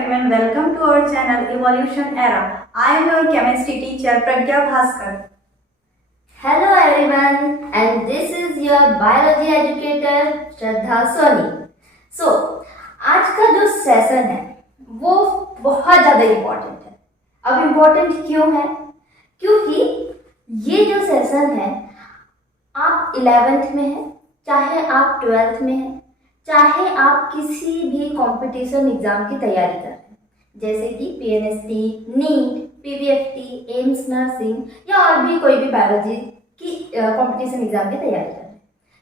everyone, welcome to our channel Evolution Era. I am your chemistry teacher Pragya Bhaskar. Hello everyone, and this is your biology educator श्रद्धा सोनी. आज का जो session है वो बहुत ज़्यादा important है. अब इम्पोर्टेंट क्यों है? क्योंकि ये जो सेशन है आप 11th में हैं, चाहे आप 12th में हैं, चाहे आप किसी भी कंपटीशन एग्जाम की तैयारी कर रहे हैं, जैसे कि पीएनएसटी, नीट, पीबीएफटी, एम्स नर्सिंग या और भी कोई भी बायोलॉजी की कंपटीशन एग्जाम की तैयारी कर रहे हैं.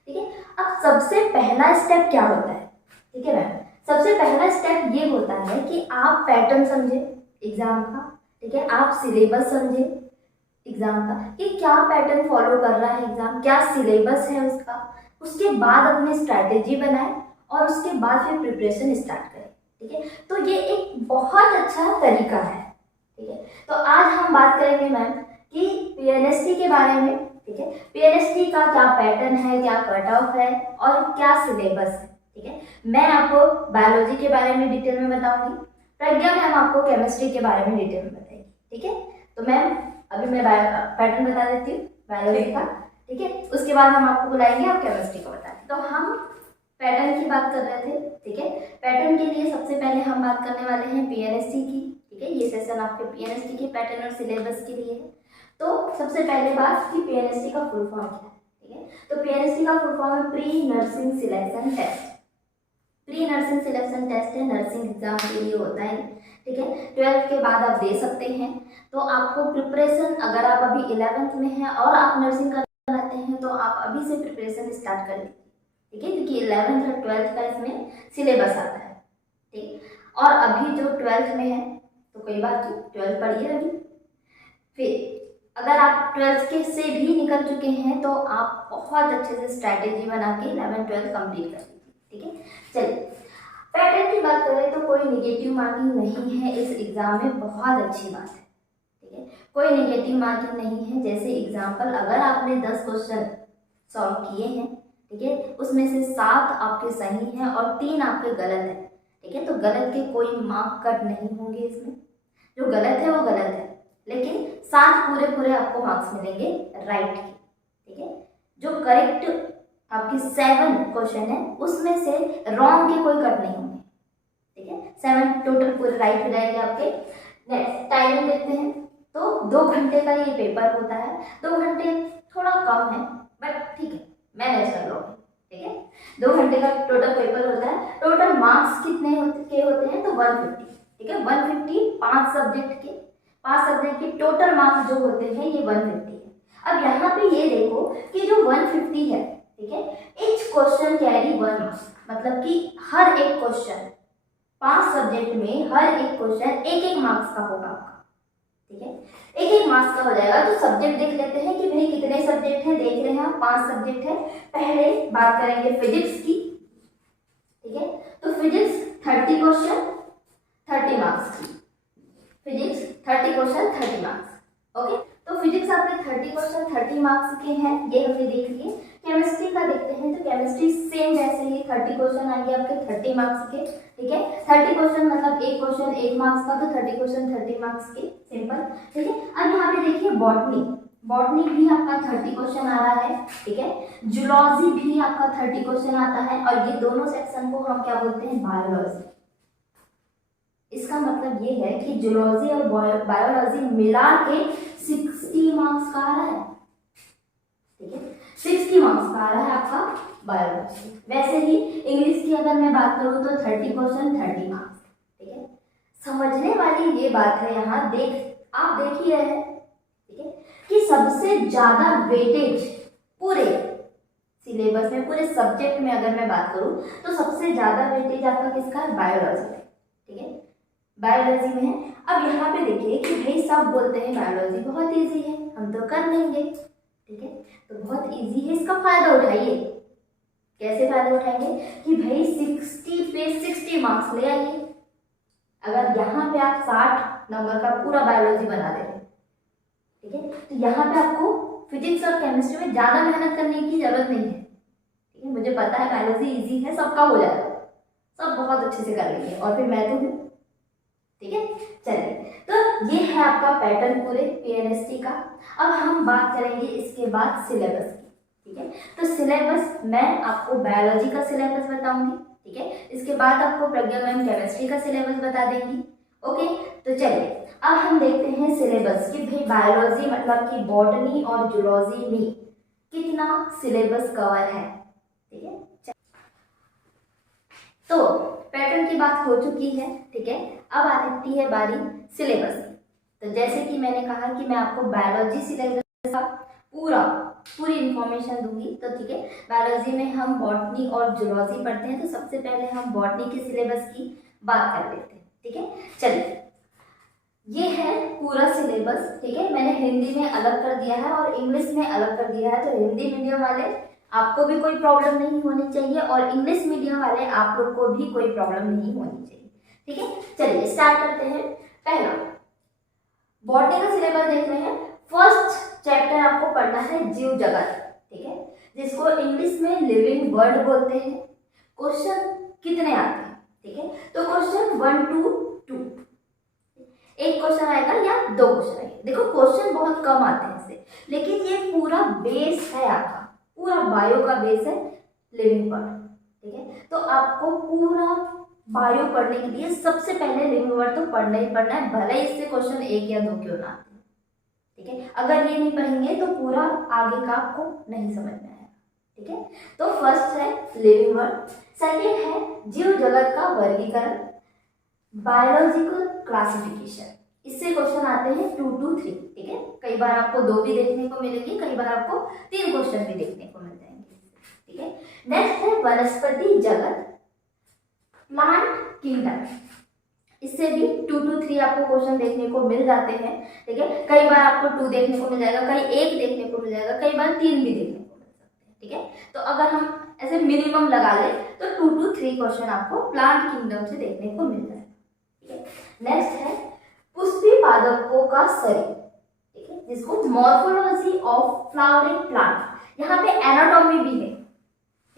ठीक है. अब सबसे पहला स्टेप क्या होता है? ठीक है मैम, सबसे पहला स्टेप ये होता है कि आप पैटर्न समझे एग्जाम का. ठीक है, आप सिलेबस समझे एग्जाम का कि क्या पैटर्न फॉलो कर रहा है एग्जाम, क्या सिलेबस है उसका. उसके बाद अपनी स्ट्रैटेजी बनाए और उसके बाद फिर प्रिपरेशन स्टार्ट करें. ठीक है, तो ये एक बहुत अच्छा तरीका है. ठीक है, तो आज हम बात करेंगे मैम कि पीएनएसटी के बारे में. ठीक है, पीएनएसटी का क्या पैटर्न है, क्या कट ऑफ है और क्या सिलेबस है. ठीक है, मैं आपको बायोलॉजी के बारे में डिटेल में बताऊंगी, प्रज्ञा मैम आपको केमिस्ट्री के बारे में डिटेल में बताएगी. ठीक है, तो मैम अभी मैं पैटर्न बता देती हूँ बायोलॉजी का. ठीक है, उसके बाद हम आपको बुलाएंगे, आप केमिस्ट्री का बताएंगे. तो हम पैटर्न की बात कर रहे थे. ठीक है, पैटर्न के लिए सबसे पहले हम बात करने वाले हैं पीएनएसटी की. ठीक है, ये सेशन आपके पीएनएसटी के पैटर्न और सिलेबस के लिए है. तो सबसे पहले बात कि पीएनएसटी का फुल फॉर्म क्या है. ठीक है, तो पीएनएसटी का फुल फॉर्म है pre nursing selection test. Pre nursing selection test है, नर्सिंग एग्जाम के लिए होता है. ठीक है, 12th के बाद आप दे सकते हैं. तो आपको प्रिपरेशन, अगर आप अभी 11th में हैं और आप नर्सिंग करना चाहते हैं तो आप अभी से प्रिपरेशन स्टार्ट कर लीजिए. ठीक है, क्योंकि 11th और 12th का इसमें सिलेबस आता है. ठीक, और अभी जो 12th में है तो कोई बात नहीं, 12th पढ़िए अभी. फिर अगर आप 12th के से भी निकल चुके हैं तो आप बहुत अच्छे से स्ट्रैटेजी बना के 11th-12th कंप्लीट कर लीजिए. ठीक है, चलिए पैटर्न की बात करें तो कोई निगेटिव मार्किंग नहीं है इस एग्जाम में, बहुत अच्छी बात है. ठीक है, कोई निगेटिव मार्किंग नहीं है. जैसे एग्जाम्पल, अगर आपने 10 क्वेश्चन सॉल्व किए हैं, ठीक है, उसमें से 7 आपके सही हैं और 3 आपके गलत हैं. ठीक है, तो गलत के कोई मार्क कट नहीं होंगे इसमें. जो गलत है वो गलत है, लेकिन 7 पूरे आपको मार्क्स मिलेंगे राइट के. ठीक है, जो करेक्ट आपकी 7 क्वेश्चन है उसमें से रॉन्ग के कोई कट नहीं होंगे. ठीक है, 7 टोटल पूरे राइट हो जाएंगे आपके. नेक्स्ट टाइम देखते हैं. तो 2 घंटे का ये पेपर होता है. 2 घंटे थोड़ा कम है बट ठीक है, मैनेज कर लो. ठीक है, 2 घंटे का टोटल पेपर होता है. टोटल मार्क्स कितने होते हैं तो 150. ठीक है, 150 5 सब्जेक्ट के टोटल मार्क्स जो होते हैं ये 150 है. अब यहाँ पे ये देखो कि जो 150 है, ठीक है, each क्वेश्चन कैरी 1 मार्क्स, मतलब कि हर एक क्वेश्चन 5 सब्जेक्ट में हर एक क्वेश्चन 1-1 मार्क्स का होगा आपका. ठीक है, 1-1 मार्क्स का हो जाएगा. तो सब्जेक्ट देख लेते हैं कि भाई कितने सब्जेक्ट हैं. देख रहे हैं आप 5 सब्जेक्ट है. पहले बात करेंगे फिजिक्स की. ठीक है, तो फिजिक्स 30 क्वेश्चन 30 मार्क्स की. Physics 30 question 30 marks. ओके, तो फिजिक्स आपके 30 क्वेश्चन 30 मार्क्स के हैं, ये हमने देख लिए. केमिस्ट्री का देखते हैं तो केमिस्ट्री सेम वैसे ही 30 क्वेश्चन आएंगे आपके 30 मार्क्स के. ठीक है, 30 क्वेश्चन मतलब एक क्वेश्चन 1 मार्क्स का, तो 30 क्वेश्चन 30 मार्क्स के, सिंपल. ठीक है, अब यहाँ पे देखिए बॉटनी भी आपका 30 क्वेश्चन आ रहा है. ठीक है, जूलॉजी भी आपका 30 क्वेश्चन आता है. और ये दोनों सेक्शन को हम क्या बोलते हैं, बायोलॉजी. इसका मतलब ये है कि जूलॉजी और बायोलॉजी मिला के 60 मार्क्स का आ रहा है. ठीक है, 60 मार्क्स का आ रहा है आपका बायोलॉजी. वैसे ही इंग्लिश की अगर मैं बात करूँ तो 30 क्वेश्चन 30 मार्क्स. ठीक है, समझने वाली ये बात है यहाँ, आप देख ही रहे हैं. ठीक है, कि सबसे ज्यादा वेटेज पूरे सिलेबस में, पूरे सब्जेक्ट में अगर मैं बात करूँ तो सबसे ज्यादा वेटेज आपका किसका है, बायोलॉजी में. ठीक है, बायोलॉजी में है. अब यहाँ पे देखिए कि भाई सब बोलते हैं बायोलॉजी बहुत इजी है, हम तो कर लेंगे. ठीक है, तो बहुत इजी है, इसका फायदा उठाइए. कैसे फायदा उठाएंगे कि भाई 60 पे 60 मार्क्स ले आइए. अगर यहाँ पे आप 60 नंबर का पूरा बायोलॉजी बना दे रहे हैं, ठीक है, तो यहाँ पे आपको फिजिक्स और केमिस्ट्री में ज्यादा मेहनत करने की जरूरत नहीं है. ठीक है, मुझे पता है बायोलॉजी इजी है, सबका हो जाएगा, सब बहुत अच्छे से कर लेंगे. और फिर मैं तो हूँ, ठीक है। चलिए, तो ये है आपका पैटर्न पूरे पीएनएसटी का। अब हम बात करेंगे इसके बाद सिलेबस की, ठीक है। तो सिलेबस मैं आपको बायोलॉजी का सिलेबस बताऊंगी, ठीक है। इसके बाद आपको प्रज्ञा मैम केमिस्ट्री का सिलेबस बता देंगी। ओके, तो चलिए अब हम देखते हैं सिलेबस कि भाई बायोलॉजी मतलब कि बॉटनी और जूलॉजी में कितना सिलेबस कवर है, ठीक है। तो पैटर्न की बात हो चुकी है, ठीक है। अब आती है बारी सिलेबस की। तो जैसे कि मैंने कहा कि मैं आपको बायोलॉजी सिलेबस का पूरी इंफॉर्मेशन दूंगी, तो ठीक है। बायोलॉजी में हम बॉटनी और जूलॉजी पढ़ते हैं, तो सबसे पहले हम बॉटनी के सिलेबस की बात कर लेते हैं, ठीक है। चलिए, ये है पूरा सिलेबस, ठीक है। मैंने हिंदी में अलग कर दिया है और इंग्लिश में अलग कर दिया है, तो हिंदी मीडियम वाले आपको भी कोई प्रॉब्लम नहीं होनी चाहिए और इंग्लिश मीडियम वाले आप लोग को भी कोई प्रॉब्लम नहीं होनी चाहिए, ठीक है। चलिए स्टार्ट करते हैं। पहला बॉटनी का सिलेबस देख रहे हैं। फर्स्ट चैप्टर आपको पढ़ना है जीव जगत, ठीक है, जिसको इंग्लिश में लिविंग वर्ल्ड बोलते हैं। क्वेश्चन कितने आते हैं, ठीक है। तो क्वेश्चन 1 to 2, एक क्वेश्चन आएगा या 2 क्वेश्चन आएंगे। देखो क्वेश्चन बहुत कम आते हैं इससे, लेकिन ये पूरा बेस है आपका, पूरा बायो का बेस है लिविंग वर्ड, ठीक है। तो आपको पूरा बायो पढ़ने के लिए सबसे पहले लिविंग वर्ड तो पढ़ना ही पढ़ना है, भले इससे क्वेश्चन 1 या 2 क्यों ना आते, ठीक है। अगर ये नहीं पढ़ेंगे तो पूरा आगे का आपको नहीं समझ में आएगा, ठीक है। तो फर्स्ट है लिविंग वर्ड, सेकेंड है जीव जगत का वर्गीकरण, बायोलॉजिकल क्लासिफिकेशन। इससे क्वेश्चन आते हैं 2 to 3, ठीक है। कई बार आपको 2 भी देखने को मिलेंगे, कई बार आपको 3 क्वेश्चन भी देखने को मिल जाएंगे, ठीक है। नेक्स्ट है वनस्पति जगत, प्लांट किंगडम। इससे भी 2 to 3 आपको क्वेश्चन देखने को मिल जाते हैं, ठीक है। कई बार आपको 2 देखने को मिल जाएगा, कई 1 देखने को मिल जाएगा, कई बार 3 भी देखने को मिल सकते हैं, ठीक है। तो अगर हम ऐसे मिनिमम लगा ले तो 2 to 3 क्वेश्चन आपको प्लांट किंगडम से देखने को मिल जाएगा, ठीक है। नेक्स्ट है पुष्पी पादपों का शरीर, ठीक है, जिसको मॉर्फोलॉजी ऑफ फ्लावरिंग प्लांट। यहाँ पे एनाटॉमी भी है,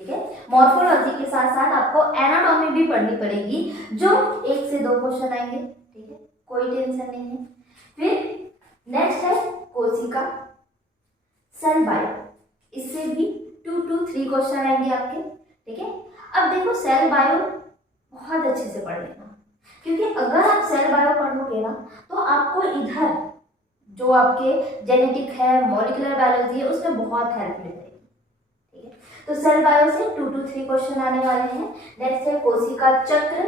ठीक है। मॉर्फोलॉजी के साथ साथ आपको एनाटॉमी भी पढ़नी पड़ेगी, जो 1 से 2 क्वेश्चन आएंगे, ठीक है, कोई टेंशन नहीं है। फिर नेक्स्ट है कोशिका, सेल बायो। इससे भी 2 to 3 क्वेश्चन आएंगे आपके, ठीक है। अब देखो सेल बायो बहुत अच्छे से पढ़ लेना, क्योंकि अगर आप सेल बायो पढ़ोगे ना तो आपको इधर जो आपके जेनेटिक है, मॉलिक्यूलर बायोलॉजी है, उसमें बहुत हेल्प मिल जाएगी, ठीक है। तो सेल बायो से 2 to 3 क्वेश्चन आने वाले हैं। नेक्स्ट है कोशिका चक्र,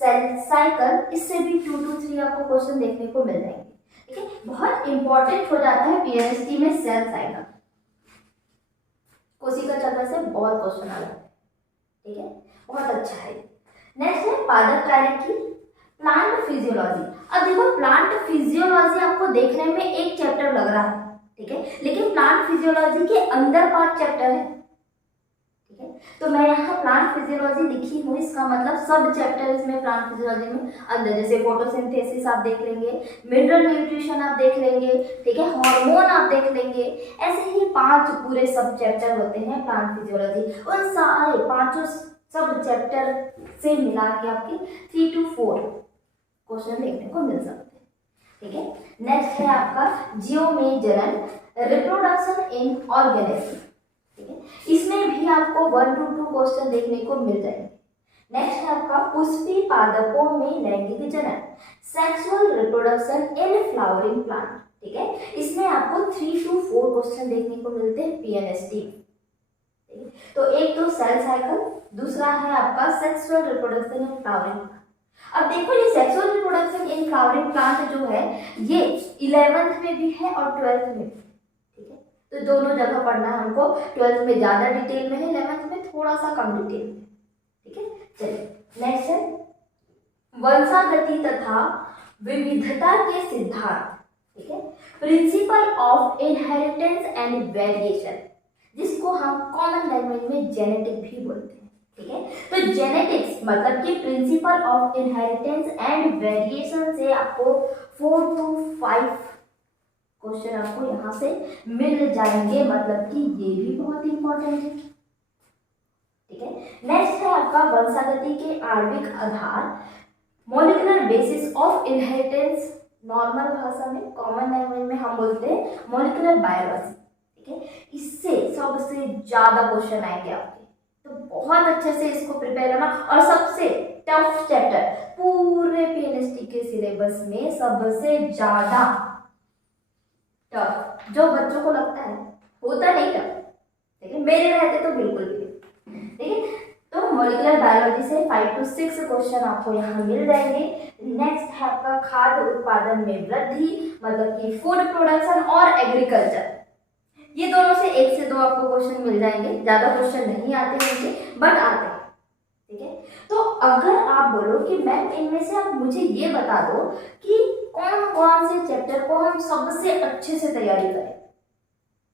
सेल साइकिल। इससे भी 2 to 3 आपको क्वेश्चन देखने को मिल जाएंगे, ठीक है। बहुत इंपॉर्टेंट हो जाता है पीएचडी में सेल साइकिल, कोशिका चक्र से बहुत क्वेश्चन आ जाते हैं, ठीक है, बहुत अच्छा है। नेक्स्ट है पादप कार्य की, प्लांट फिजियोलॉजी। अब देखो प्लांट फिजियोलॉजी आपको देखने में एक चैप्टर लग रहा है, ठीक है, लेकिन प्लांट फिजियोलॉजी के अंदर 5 चैप्टर है, ठीक है। तो मैं यहाँ प्लांट फिजियोलॉजी लिखी हूँ, इसका मतलब सब चैप्टर इसमें प्लांट फिजियोलॉजी में अंदर, जैसे फोटोसिंथेसिस आप देख लेंगे, मिनरल न्यूट्रिशन आप देख लेंगे, ठीक है, हार्मोन आप देख लेंगे। ऐसे ही 5 पूरे सब चैप्टर होते हैं प्लांट फिजियोलॉजी। उन सारे 5 सब चैप्टर से मिला के आपके 3 to 4 क्वेश्चन देखने को मिल सकते हैं, ठीक है। नेक्स्ट है आपका जीव में जनन, रिप्रोडक्शन इन ऑर्गेनिज्म, ठीक है। इसमें भी आपको 1 to 2 क्वेश्चन देखने को मिल जाएंगे। नेक्स्ट है आपका पुष्पी पादपों में लैंगिक जनन, sexual reproduction in flowering plant, ठीक है। इसमें आपको 3 to 4 क्वेश्चन देखने को मिलते हैं पीएनएसटी, ठीक है। तो एक तो सेल साइकिल, दूसरा है आपका sexual reproduction in flowering plant. अब देखो ये sexual reproduction in flowering plant जो है ये 11th में भी है और 12th में भी, ठीक है। तो दोनों जगह पढ़ना है हमको, 12th में ज़्यादा डिटेल में है, 11th में थोड़ा सा कम डिटेल में, ठीक है। चलिए नेक्स्ट है वंशागति तथा विविधता के सिद्धांत, ठीक है, principle of inheritance and variation, जिसको हम कॉमन लैंग्वेज में जेनेटिक भी बोलते हैं, ठीक है। तो जेनेटिक्स मतलब कि principle of inheritance and variation से आपको 4 to 5 क्वेश्चन आपको यहाँ से मिल जाएंगे, मतलब कि ये भी बहुत इंपॉर्टेंट है, ठीक है। नेक्स्ट है आपका वंशागति के आणविक आधार, molecular basis this of inheritance normal भाषा में, कॉमन लैंग्वेज में हम बोलते हैं मॉलिक्यूलर बायोलॉजी, ठीक है। इससे सबसे ज़्यादा क्वेश्चन आएंगे आपके, तो बहुत अच्छे से इसको प्रिपेयर करना। और सबसे टफ चैप्टर पूरे पीएनएसटी के सिलेबस में सबसे ज़्यादा टफ, जो बच्चों को लगता है होता नहीं टफ, ठीक है, मेरे रहते तो बिल्कुल भी नहीं, ठीक है। तो मॉलिक्यूलर बायोलॉजी से 5 to 6 क्वेश्चन आपको यहाँ मिल जाएंगे। नेक्स्ट है आपका खाद्य उत्पादन में वृद्धि, मतलब कि फूड प्रोडक्शन और एग्रीकल्चर। ये दोनों से 1 से 2 आपको क्वेश्चन मिल जाएंगे, ज्यादा क्वेश्चन नहीं आते होंगे बट आते हैं, ठीक है। तो अगर आप बोलो कि मैम इनमें से आप मुझे ये बता दो कि कौन कौन से चैप्टर को हम सबसे अच्छे से तैयारी करें,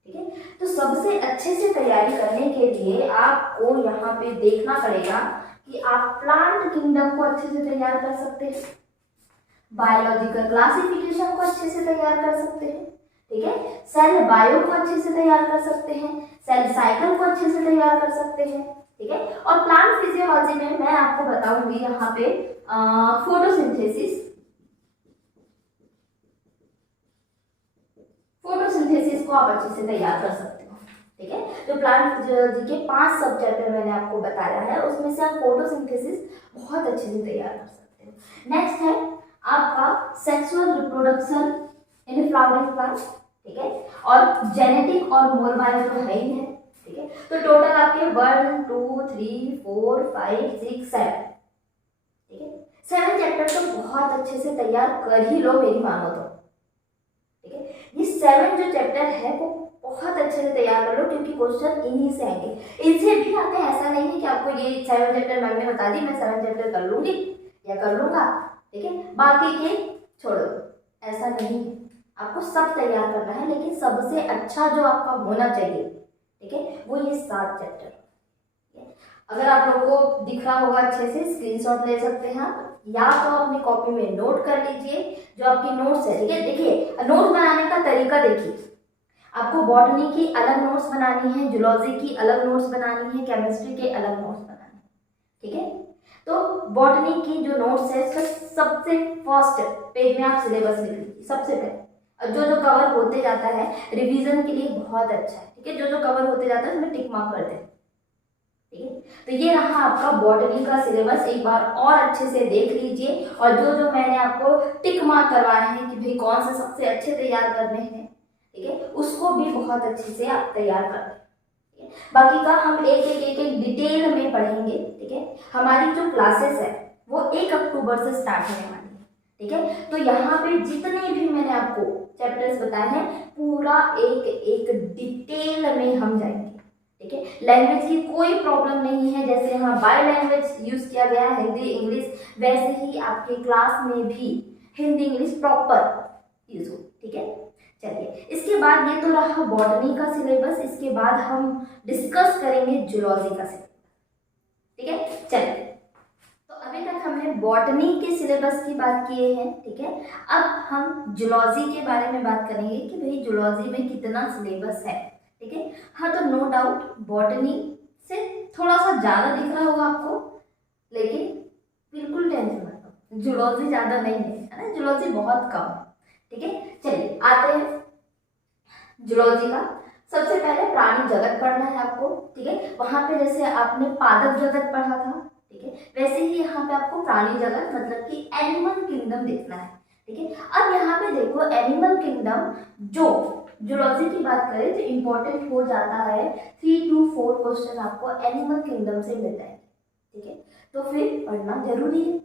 ठीक है, तो सबसे अच्छे से तैयारी करने के लिए आपको यहाँ पे देखना पड़ेगा कि आप प्लांट किंगडम को अच्छे से तैयार कर सकते हैं, बायोलॉजिकल क्लासिफिकेशन को अच्छे से तैयार कर सकते हैं, ठीक है, सेल बायो को अच्छे से तैयार कर सकते हैं, सेल साइकिल को अच्छे से तैयार कर सकते हैं, ठीक है। और प्लांट फिजियोलॉजी में मैं आपको बताऊंगी यहाँ पे फोटोसिंथेसिस को आप अच्छे से तैयार कर सकते हो, ठीक है। तो प्लांट फिजियोलॉजी के 5 सब चैप्टर मैंने आपको बताया है, उसमें से आप फोटोसिंथेसिस बहुत अच्छे से तैयार कर सकते हो। नेक्स्ट है आपका sexual reproduction in flowering plant, ठीक है, और जेनेटिक और मोल बायो तो है ही है, ठीक है। तो टोटल आपके 1 2 3 4 5 6 7, ठीक है, 7 चैप्टर तो बहुत अच्छे से तैयार कर ही लो मेरी मानो तो, ठीक है। ये 7 जो चैप्टर है वो बहुत अच्छे से तैयार कर लो, क्योंकि क्वेश्चन इन्हीं से आएंगे, इनसे भी आते हैं। ऐसा नहीं है कि आपको ये 7 चैप्टर मैम ने बता दी मैं 7 चैप्टर कर लूंगी या कर लूंगा, ठीक है, बाकी के छोड़ो, ऐसा नहीं है। आपको सब तैयार करना है, लेकिन सबसे अच्छा जो आपका होना चाहिए, ठीक है, वो ये 7 चैप्टर। अगर आप लोगों को दिख रहा होगा अच्छे से, स्क्रीनशॉट ले सकते हैं आप, या तो अपनी कॉपी में नोट कर लीजिए जो आपकी नोट्स है, ठीक है। देखिए नोट्स बनाने का तरीका देखिए, आपको बॉटनी की अलग नोट्स बनानी है, जूलॉजी की अलग नोट्स बनानी है, केमिस्ट्री के अलग नोट्स बनानी है, ठीक है। तो बॉटनी की जो नोट्स है उसका सबसे फर्स्ट पेज में आप सिलेबस लिख लीजिए सबसे पहले, और जो जो कवर होते जाता है रिवीजन के लिए बहुत अच्छा है, ठीक है, जो जो कवर होते जाता है उसमें टिक मार्क कर दें, ठीक है। तो ये रहा आपका बॉटनी का सिलेबस, एक बार और अच्छे से देख लीजिए, और जो जो मैंने आपको टिक मार्क करवाए हैं कि भाई कौन से सबसे अच्छे तैयार करने हैं, ठीक है, उसको भी बहुत अच्छे से आप तैयार कर लें, ठीक है। बाकी का हम एक डिटेल में पढ़ेंगे, ठीक है। हमारी जो क्लासेस है वो 1 अक्टूबर से स्टार्ट होने वाली है, ठीक है। तो यहाँ पे जितने भी मैंने आपको चैप्टर्स बताए हैं पूरा एक डिटेल में हम जाएंगे, ठीक है। लैंग्वेज की कोई प्रॉब्लम नहीं है, जैसे यहाँ बाय लैंग्वेज यूज किया गया है हिंदी इंग्लिश, वैसे ही आपके क्लास में भी हिंदी इंग्लिश प्रॉपर यूज हो, ठीक है। चलिए इसके बाद ये तो रहा बॉटनी का सिलेबस, इसके बाद हम डिस्कस करेंगे जूलॉजी का सिलेबस, ठीक है। चलिए तो अभी तक हमने बॉटनी के सिलेबस की बात किए हैं, ठीक है। अब हम जूलॉजी के बारे में बात करेंगे कि भाई जूलॉजी में कितना सिलेबस है, ठीक है। हाँ तो नो डाउट बॉटनी से थोड़ा सा ज़्यादा दिख रहा होगा आपको, लेकिन बिल्कुल टेंशन मत लो, जूलॉजी ज़्यादा नहीं है ना, जूलॉजी बहुत कम है, ठीक है। चलिए आते हैं जूलॉजी का। सबसे पहले प्राणी जगत पढ़ना है आपको, ठीक है। वहाँ पे जैसे आपने पादप जगत पढ़ा था, ठीक है, वैसे ही यहाँ पे आपको प्राणी जगत मतलब कि एनिमल किंगडम देखना है, ठीक है। अब यहाँ पे देखो एनिमल किंगडम जो जूलॉजी की बात करें तो इम्पोर्टेंट हो जाता है, 3 to 4 क्वेश्चन आपको एनिमल किंगडम से मिल जाएंगे, ठीक है। तो फिर पढ़ना जरूरी है,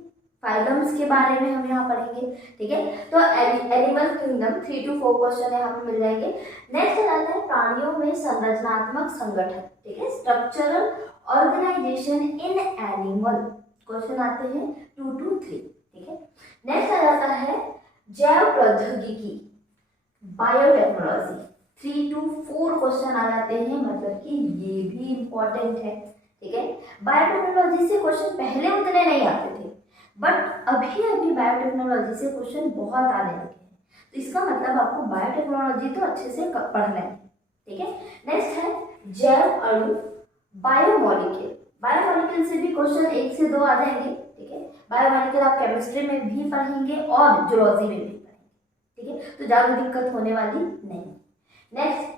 फाइलम्स के बारे में हम यहाँ पढ़ेंगे, ठीक है। तो एनिमल किंगडम 3 to 4 क्वेश्चन यहाँ पे मिल जाएंगे। नेक्स्ट आता है प्राणियों में संरचनात्मक संगठन, ठीक है, structural organisation in animal, question आते हैं 2 to 3, ठीक है। नेक्स्ट आ जाता है जैव प्रौद्योगिकी बायोटेक्नोलॉजी, 3 to 4 क्वेश्चन आ जाते हैं, मतलब कि ये भी इम्पोर्टेंट है, ठीक है। बायोटेक्नोलॉजी से क्वेश्चन पहले उतने नहीं आते थे, बट अभी बायोटेक्नोलॉजी से क्वेश्चन बहुत आने लगे हैं, तो इसका मतलब आपको बायोटेक्नोलॉजी तो अच्छे से पढ़ना है, ठीक है। नेक्स्ट है जैव अणु बायोमॉलिक्यूल, बायोमॉलिक्यूल से भी क्वेश्चन 1 से 2 आ जाएंगे, ठीक है। बायोमोलिक्यूल आप केमिस्ट्री में भी पढ़ेंगे और जूलॉजी में भी पढ़ेंगे, ठीक है, तो ज़्यादा दिक्कत होने वाली नहीं। नेक्स्ट,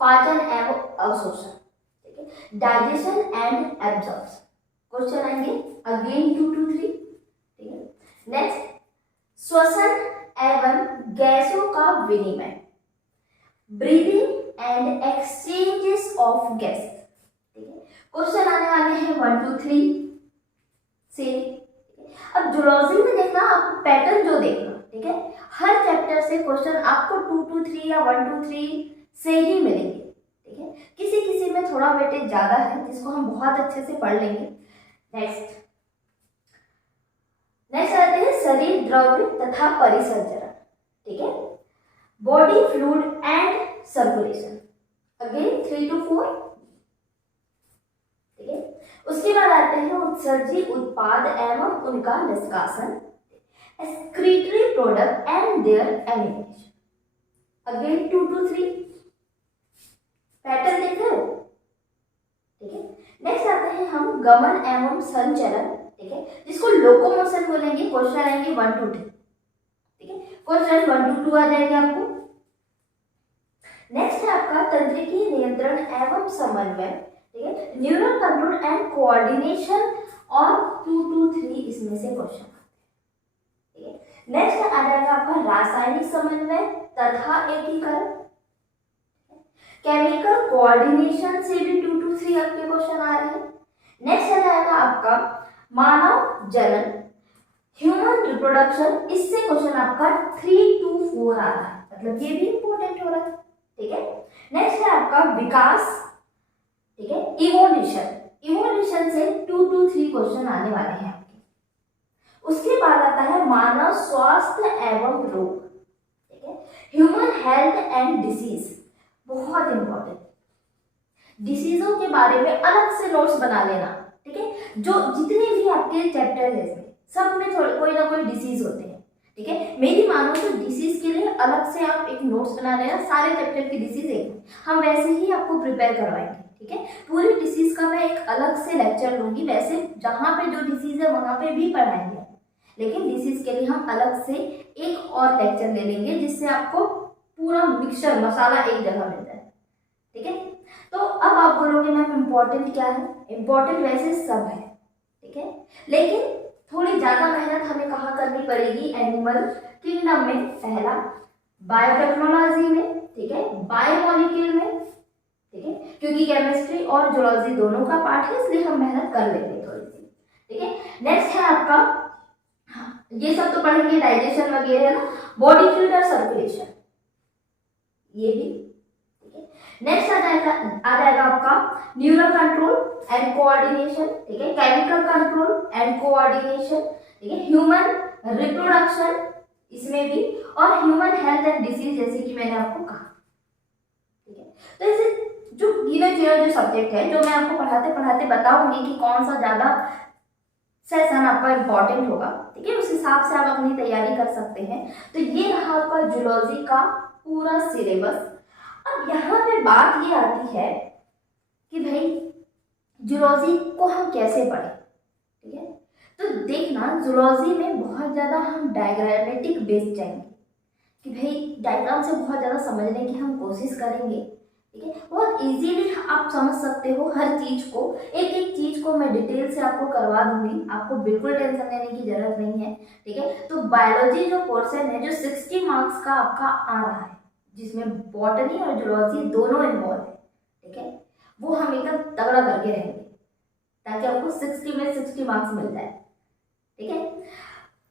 पाचन एवं अवशोषण, ठीक है, डाइजेशन एंड एब्जॉर्प्शन, क्वेश्चन आएंगे अगेन 2 to 3, ठीक है। नेक्स्ट, श्वसन एवं गैसों का विनिमय, breathing and exchanges of gases, ठीक है, क्वेश्चन आने वाले हैं 1 to 3 से। अब जूलॉजी में देखना आपको पैटर्न जो देखना, ठीक है, हर चैप्टर से क्वेश्चन आपको 2 to 3 या 1 to 3 से ही मिलेंगे, ठीक है। किसी किसी में थोड़ा वेटेज ज्यादा है जिसको हम बहुत अच्छे से पढ़ लेंगे। नेक्स्ट आते हैं शरीर द्रव्य तथा परिसंचरण, ठीक है, body fluid and circulation, again 3 to 4, ठीक है। उसके बाद आते हैं उत्सर्जी उत्पाद एवं उनका निष्कासन, excretory product and there elimination, again 2 to 3, pattern देख रहे हो, ठीक है। नेक्स्ट आते हैं हम गमन एवं संचरण, ठीक है, जिसको लोकोमोशन बोलेंगे। क्वेश्चन आएंगे 1 to 2, ठीक है, क्वेश्चन 1 to 2 आ जाएंगे आपको। नेक्स्ट है आपका तंत्रिकीय नियंत्रण एवं समन्वय, ठीक है, न्यूरल कंट्रोल एंड कोऑर्डिनेशन, और 2 to 3 इसमें से क्वेश्चन आते हैं, ठीक है। नेक्स्ट आ जाएगा आपका रासायनिक समन्वय तथा एकीकरण, केमिकल कोऑर्डिनेशन से भी 2 to 3 आपके क्वेश्चन आ रहे हैं। नेक्स्ट आ जाएगा आपका मानव जनन, ह्यूमन रिप्रोडक्शन, इससे क्वेश्चन आपका 3 to 4 आ रहा है, मतलब ये भी इंपॉर्टेंट हो रहा है, ठीक है। नेक्स्ट है आपका विकास, ठीक है, इवोल्यूशन से 2 to 3 क्वेश्चन आने वाले हैं आपके। उसके बाद आता है मानव स्वास्थ्य एवं रोग, ठीक है, ह्यूमन हेल्थ एंड डिसीज, बहुत इंपॉर्टेंट, डिसीजों के बारे में अलग से नोट्स बना लेना, ठीक है। जो जितने भी आपके चैप्टर है इसमें सब में थोड़े कोई ना कोई डिसीज होते हैं, ठीक है। मेरी मानो तो डिसीज के लिए अलग से आप एक नोट्स बना लेना, सारे चैप्टर की डिसीज एक हम वैसे ही आपको प्रिपेयर करवाएंगे, ठीक है। पूरी डिसीज का मैं एक अलग से लेक्चर लूंगी, वैसे जहाँ पे जो डिसीज है वहां पे भी पढ़ाएंगे, लेकिन डिसीज के लिए हम अलग से एक और लेक्चर ले लेंगे जिससे आपको पूरा मिक्सचर मसाला एक जगह मिल जाए, ठीक है। तो अब आप बोलोगे मैम इम्पोर्टेंट क्या है? इम्पोर्टेंट वैसे सब है, ठीक है, लेकिन थोड़ी ज्यादा मेहनत हमें कहाँ करनी पड़ेगी? एनिमल किंगडम में, पहला बायोटेक्नोलॉजी में, ठीक है, बायोमोलिक्यूल में, ठीक है, क्योंकि केमिस्ट्री और जूलॉजी दोनों का पार्ट है इसलिए हम मेहनत कर लेंगे थोड़ी सी, ठीक है। नेक्स्ट है आपका, ये सब तो पढ़ेंगे डाइजेशन वगैरह ना, बॉडी फ्लूइड और सर्कुलेशन, ये भी, ठीक है। नेक्स्ट आ जाएगा आपका न्यूरल कंट्रोल एंड कोऑर्डिनेशन, ठीक है, केमिकल कंट्रोल एंड कोऑर्डिनेशन, ठीक है, ह्यूमन रिप्रोडक्शन इसमें भी, और ह्यूमन हेल्थ एंड डिसीज जैसे कि मैंने आपको कहा, ठीक है। तो ऐसे जो गिने जो सब्जेक्ट है जो मैं आपको पढ़ाते पढ़ाते बताऊंगी कि कौन सा ज्यादा सेशन आपका इम्पोर्टेंट होगा, ठीक है, उस हिसाब से आप अपनी तैयारी कर सकते हैं। तो ये रहा आपका जूलॉजी का पूरा सिलेबस। अब यहाँ पे बात ये आती है कि भाई जूलॉजी को हम कैसे पढ़ें, ठीक है। तो देखना जूलॉजी में बहुत ज़्यादा हम डायग्रामेटिक बेस्ड जाएंगे कि भाई डायग्राम से बहुत ज़्यादा समझने की हम कोशिश करेंगे, ठीक है। बहुत इजीली आप समझ सकते हो हर चीज़ को, एक एक चीज़ को मैं डिटेल से आपको करवा दूंगी, आपको बिल्कुल टेंशन लेने की जरूरत नहीं है, ठीक है। तो बायोलॉजी जो पोर्शन है जो 60 मार्क्स का आपका आ रहा है, जिसमें बॉटनी और जूलॉजी दोनों इन्वॉल्व है, ठीक है, वो हम एकदम तगड़ा करके रहेंगे ताकि आपको 60 में 60 मार्क्स मिल जाए, ठीक है।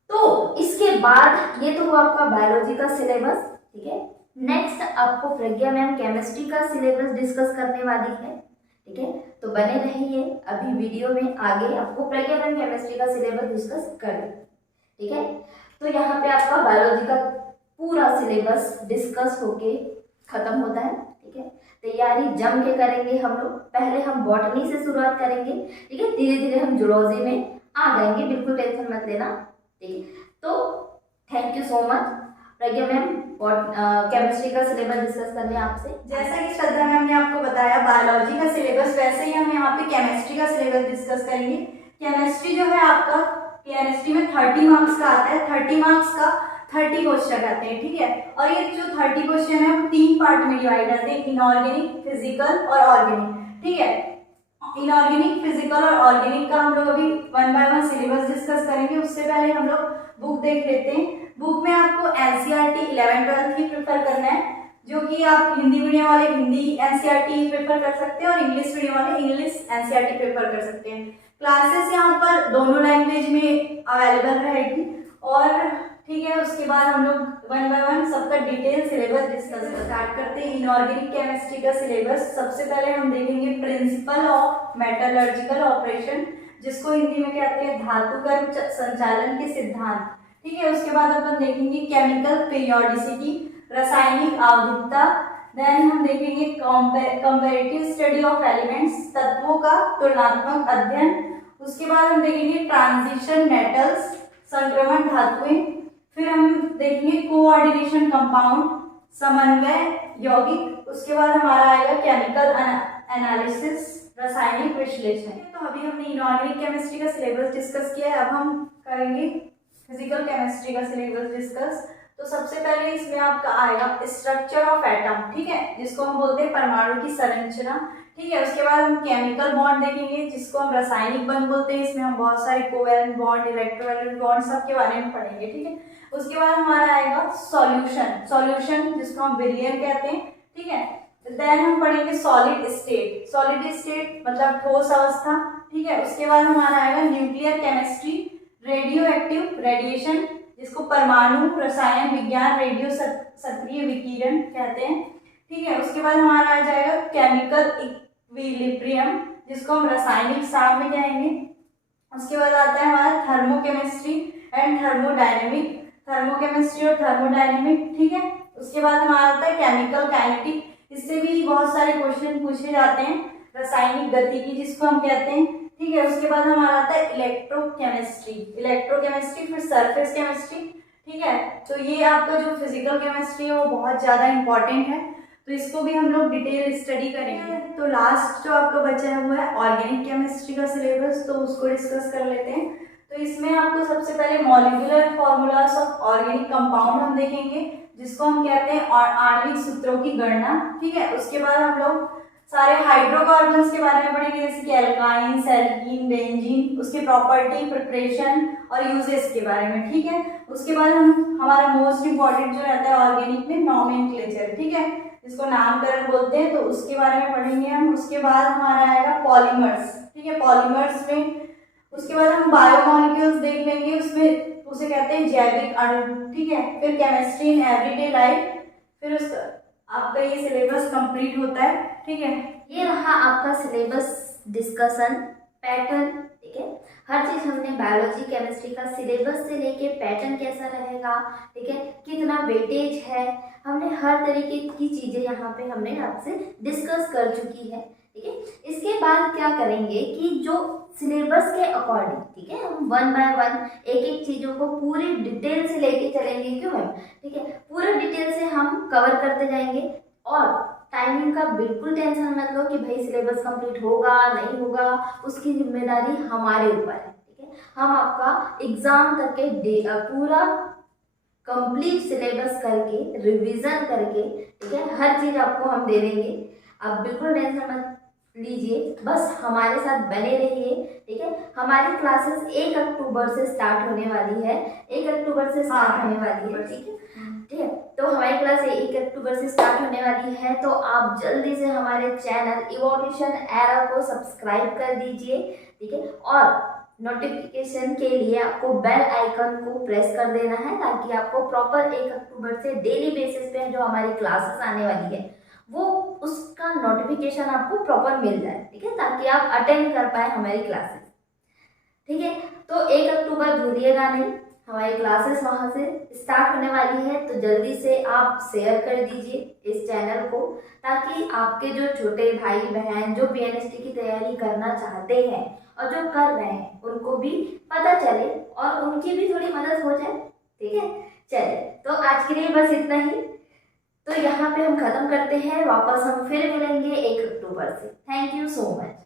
तो इसके बाद ये तो हुआ आपका बायोलॉजी का सिलेबस, ठीक है। नेक्स्ट आपको प्रज्ञा मैम केमिस्ट्री का सिलेबस डिस्कस करने वाली है, ठीक है, तो बने रहिए, अभी वीडियो में आगे आपको प्रज्ञा मैम केमिस्ट्री का सिलेबस डिस्कस करें, ठीक है। तो यहाँ पे आपका बायोलॉजी का पूरा सिलेबस डिस्कस होके खत्म होता है, ठीक है। तैयारी जम के करेंगे हम लोग, पहले हम बॉटनी से शुरुआत करेंगे, ठीक है, धीरे धीरे हम जूलॉजी में आ जाएंगे, बिल्कुल टेंशन मत लेना, ठीक है। तो thank you so much Pragya ma'am chemistry का सिलेबस डिस्कस करने आपसे। जैसा कि श्रद्धा मैम ने आपको बताया बायोलॉजी का सिलेबस, वैसे ही हम यहाँ पे केमिस्ट्री का सिलेबस डिस्कस करेंगे। केमिस्ट्री जो है आपका PNST में 30 मार्क्स का आता है, 30 मार्क्स का 30 क्वेश्चन आते हैं, ठीक है। और ये जो 30 क्वेश्चन है वो 3 पार्ट में डिवाइड आते हैं, इनऑर्गेनिक, फिजिकल और ऑर्गेनिक, ठीक है। इनऑर्गेनिक, फिजिकल और ऑर्गेनिक का हम लोग अभी 1 बाय 1 सिलेबस डिस्कस करेंगे। उससे पहले हम लोग बुक देख लेते हैं। बुक में आपको NCERT 11-12 ही प्रेफर करना है, जो कि आप हिंदी मीडियम वाले हिंदी NCERT प्रेफर कर सकते हैं और इंग्लिश मीडियम वाले इंग्लिश NCERT प्रेफर कर सकते हैं। क्लासेस यहाँ पर दोनों लैंग्वेज में अवेलेबल रहेगी और ठीक है। उसके बाद हम लोग 1 बाय 1 सबका डिटेल सिलेबस डिस्कस स्टार्ट करते हैं। इनऑर्गेनिक केमिस्ट्री का सिलेबस सबसे पहले हम देखेंगे प्रिंसिपल ऑफ मेटलर्जिकल ऑपरेशन, जिसको हिंदी में कहते हैं धातुकर्म संचालन के सिद्धांत, ठीक है। उसके बाद अपन देखेंगे केमिकल पीरियोडिसिटी, रासायनिक आवधिकता। देन हम देखेंगे कंपैरेटिव स्टडी ऑफ एलिमेंट्स, तत्वों का तुलनात्मक अध्ययन। उसके बाद हम देखेंगे ट्रांजिशन मेटल्स, संक्रमण धातुएं। फिर हम देखेंगे कोऑर्डिनेशन कंपाउंड, समन्वय यौगिक। उसके बाद हमारा आएगा केमिकल एनालिसिस, रासायनिक विश्लेषण। तो अभी हमने इनऑर्गेनिक केमिस्ट्री का सिलेबस डिस्कस किया है, अब हम करेंगे फिजिकल केमिस्ट्री का सिलेबस डिस्कस। तो सबसे पहले इसमें आपका आएगा स्ट्रक्चर ऑफ एटम, ठीक है, जिसको हम बोलते हैं परमाणु की संरचना, ठीक है। उसके बाद हम केमिकल बॉन्ड देखेंगे, जिसको हम रासायनिक बंध बोलते हैं। इसमें हम बहुत सारे कोवैलेंट बॉन्ड, इलेक्ट्रोवैलेंट बॉन्ड सब के बारे में पढ़ेंगे, ठीक है। उसके बाद हमारा आएगा सॉल्यूशन जिसको हम विलियन कहते हैं, ठीक है। देन हम पढ़ेंगे सॉलिड स्टेट मतलब ठोस अवस्था, ठीक है। उसके बाद हमारा आएगा nuclear chemistry, radio active radiation, जिसको परमाणु रसायन विज्ञान रेडियो सक्रिय विकिरण कहते हैं, ठीक है। उसके बाद हमारा आ जाएगा केमिकल इक्विलिब्रियम, जिसको हम रासायनिक सार में कहेंगे। उसके बाद आता है हमारा थर्मोकेमिस्ट्री एंड थर्मोकेमिस्ट्री और थर्मोडायनेमिक, ठीक है। उसके बाद हमारा आता है केमिकल काइनेटिक, इससे भी बहुत सारे क्वेश्चन पूछे जाते हैं, रासायनिक गतिकी जिसको हम कहते हैं, ठीक है। उसके बाद हमारा आता है इलेक्ट्रोकेमिस्ट्री, फिर सरफेस केमिस्ट्री, ठीक है। तो ये आपका जो फिजिकल केमिस्ट्री है वो बहुत ज़्यादा इंपॉर्टेंट है, तो इसको भी हम लोग डिटेल स्टडी करेंगे। तो लास्ट जो आपका बचा है वो है ऑर्गेनिक केमिस्ट्री का सिलेबस, तो उसको डिस्कस कर लेते हैं। तो इसमें आपको सबसे पहले molecular formulas of organic compound हम देखेंगे, जिसको हम कहते हैं आणविक सूत्रों की गणना, ठीक है। उसके बाद हम लोग सारे हाइड्रोकार्बन्स के बारे में पढ़ेंगे, जैसे कि एल्काइन, एल्कीन, बेंजीन, उसके प्रॉपर्टी, प्रिपरेशन और यूजेस के बारे में, ठीक है। उसके बाद हमारा मोस्ट इंपॉर्टेंट जो रहता है ऑर्गेनिक में नॉमेनक्लेचर, ठीक है, जिसको नामकरण बोलते हैं, तो उसके बारे में पढ़ेंगे हम। उसके बाद हमारा आएगा पॉलीमर्स, ठीक है, पॉलीमर्स में। उसके बाद हम बायोमॉलिक्यूल्स देख लेंगे, उसमें उसे कहते हैं जैविक अणु, ठीक है। फिर केमिस्ट्री इन एवरीडे लाइफ, फिर उसका आपका ये सिलेबस कंप्लीट होता है, ठीक है। ये रहा आपका सिलेबस डिस्कशन पैटर्न, ठीक है। हर चीज़ हमने बायोलॉजी केमिस्ट्री का सिलेबस से लेके पैटर्न कैसा रहेगा, ठीक है, कितना वेटेज है, हमने हर तरीके की चीज़ें यहाँ पे हमने आपसे डिस्कस कर चुकी है, ठीक है। इसके बाद क्या करेंगे कि जो सिलेबस के अकॉर्डिंग, ठीक है, हम 1 बाय 1 एक एक चीज़ों को पूरी डिटेल से लेके चलेंगे, क्यों मैम, ठीक है। पूरे डिटेल से हम कवर करते जाएंगे और टाइमिंग का बिल्कुल टेंशन मत लो कि भाई सिलेबस कंप्लीट होगा नहीं होगा, उसकी जिम्मेदारी हमारे ऊपर है, ठीक है। हम आपका एग्जाम तक के पूरा कंप्लीट सिलेबस करके रिवीजन करके, ठीक है, हर चीज़ आपको हम दे देंगे। आप बिल्कुल टेंशन मत लीजिए, बस हमारे साथ बने रहिए, ठीक है। हमारी क्लासेस 1 अक्टूबर से स्टार्ट होने वाली है, 1 अक्टूबर से स्टार्ट होने वाली है, ठीक है, ठीक है। तो हमारी क्लास 1 अक्टूबर से स्टार्ट होने वाली है, तो आप जल्दी से हमारे चैनल इवोल्यूशन एरा को सब्सक्राइब कर दीजिए, ठीक है। और नोटिफिकेशन के लिए आपको बेल आइकन को प्रेस कर देना है, ताकि आपको प्रॉपर 1 अक्टूबर से डेली बेसिस पे जो हमारी क्लासेस आने वाली है वो उसका नोटिफिकेशन आपको प्रॉपर मिल जाए, ठीक है, ताकि आप अटेंड कर पाए हमारी क्लासेस, ठीक है। तो 1 अक्टूबर भूलिएगा नहीं, हमारी क्लासेस वहाँ से स्टार्ट होने वाली है, तो जल्दी से आप शेयर कर दीजिए इस चैनल को, ताकि आपके जो छोटे भाई बहन जो PNST की तैयारी करना चाहते हैं और जो कर रहे हैं उनको भी पता चले और उनकी भी थोड़ी मदद हो जाए, ठीक है। चलिए, तो आज के लिए बस इतना ही, तो यहाँ पे हम ख़त्म करते हैं, वापस हम फिर मिलेंगे 1 अक्टूबर से। Thank you so much.